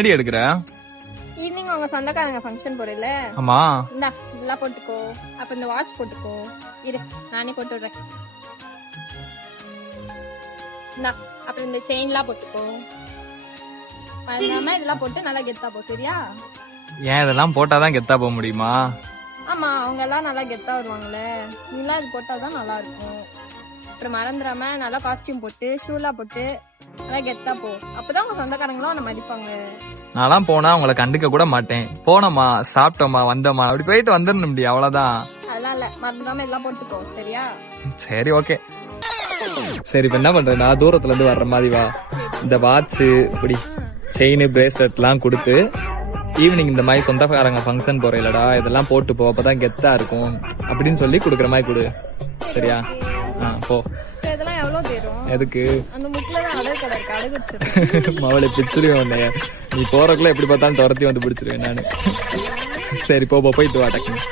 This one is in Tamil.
எடி எடுக்கிற? ஈவினிங் உங்க சொந்தக்காரங்க ஃபங்க்ஷன் போறீல? ஆமா. இந்தா இதெல்லாம் போட்டுக்கோ. அப்ப இந்த வாட்ச் போட்டுக்கோ. இரு நானே போட்டு விடுறேன். இந்தா அப்புறம் இந்த செயின்லாம் போட்டுக்கோ. மறக்காம இதெல்லாம் போட்டு நல்லா கெத்தா போ, சரியா? ஏன் இதெல்லாம் போட்டாதான் கெத்தா போக முடியுமா? ஆமா, அவங்க எல்லாம் நல்லா கெத்தா வருவாங்களே, நீலாம் இது போட்டாதான் நல்லா இருக்கும். அப்புறம் மறந்துடாம நல்லா காஸ்டியூம் போட்டு ஷூலாம் போட்டு நல்லா கெத்தா போ. அப்பதான் உங்க சொந்தக்காரங்களும் உன்னை மதிப்பாங்க. நான்லாம் போனா உங்களை கண்டுக்க கூட மாட்டேன். போனோமா, சாப்பிட்டோமா, வந்தோமா, அப்படி போயிட்டு வந்துடணும் முடியும், அவ்வளவுதான். அதெல்லாம் இல்ல, மறந்துடாம எல்லாம் போட்டுக்கோ, சரியா? சரி, ஓகே. சரி, இப்ப என்ன பண்றேன், நான் தூரத்துல இருந்து வர்ற மாதிரி வா. இந்த வாட்ச், இப்படி செயின், பிரேஸ்லெட் எல்லாம் கொடுத்து ஈவினிங் இந்த மாதிரி சொந்தக்காரங்க ஃபங்க்ஷன் போறீங்களடா, இதெல்லாம் போட்டு போ, அப்பதான் கெத்தா இருக்கும் அப்படின்னு சொல்லி குடுக்கற மாதிரி கொடு, சரியா? போ. இதெல்லாம் எவ்வளவு தேரும்? எதுக்கு? அந்த முக்கிலதான் அடகு கடை இருக்கு, அடகு வச்சிருக்கேன். மவளை பிடிச்சிருவேன் உன்னைய. நீ போறக்குள்ள எப்படி பார்த்தாலும் துரத்தி வந்து பிடிச்சிருவேன் நானு. சரி, போயிட்டு வா டக்குன்னு.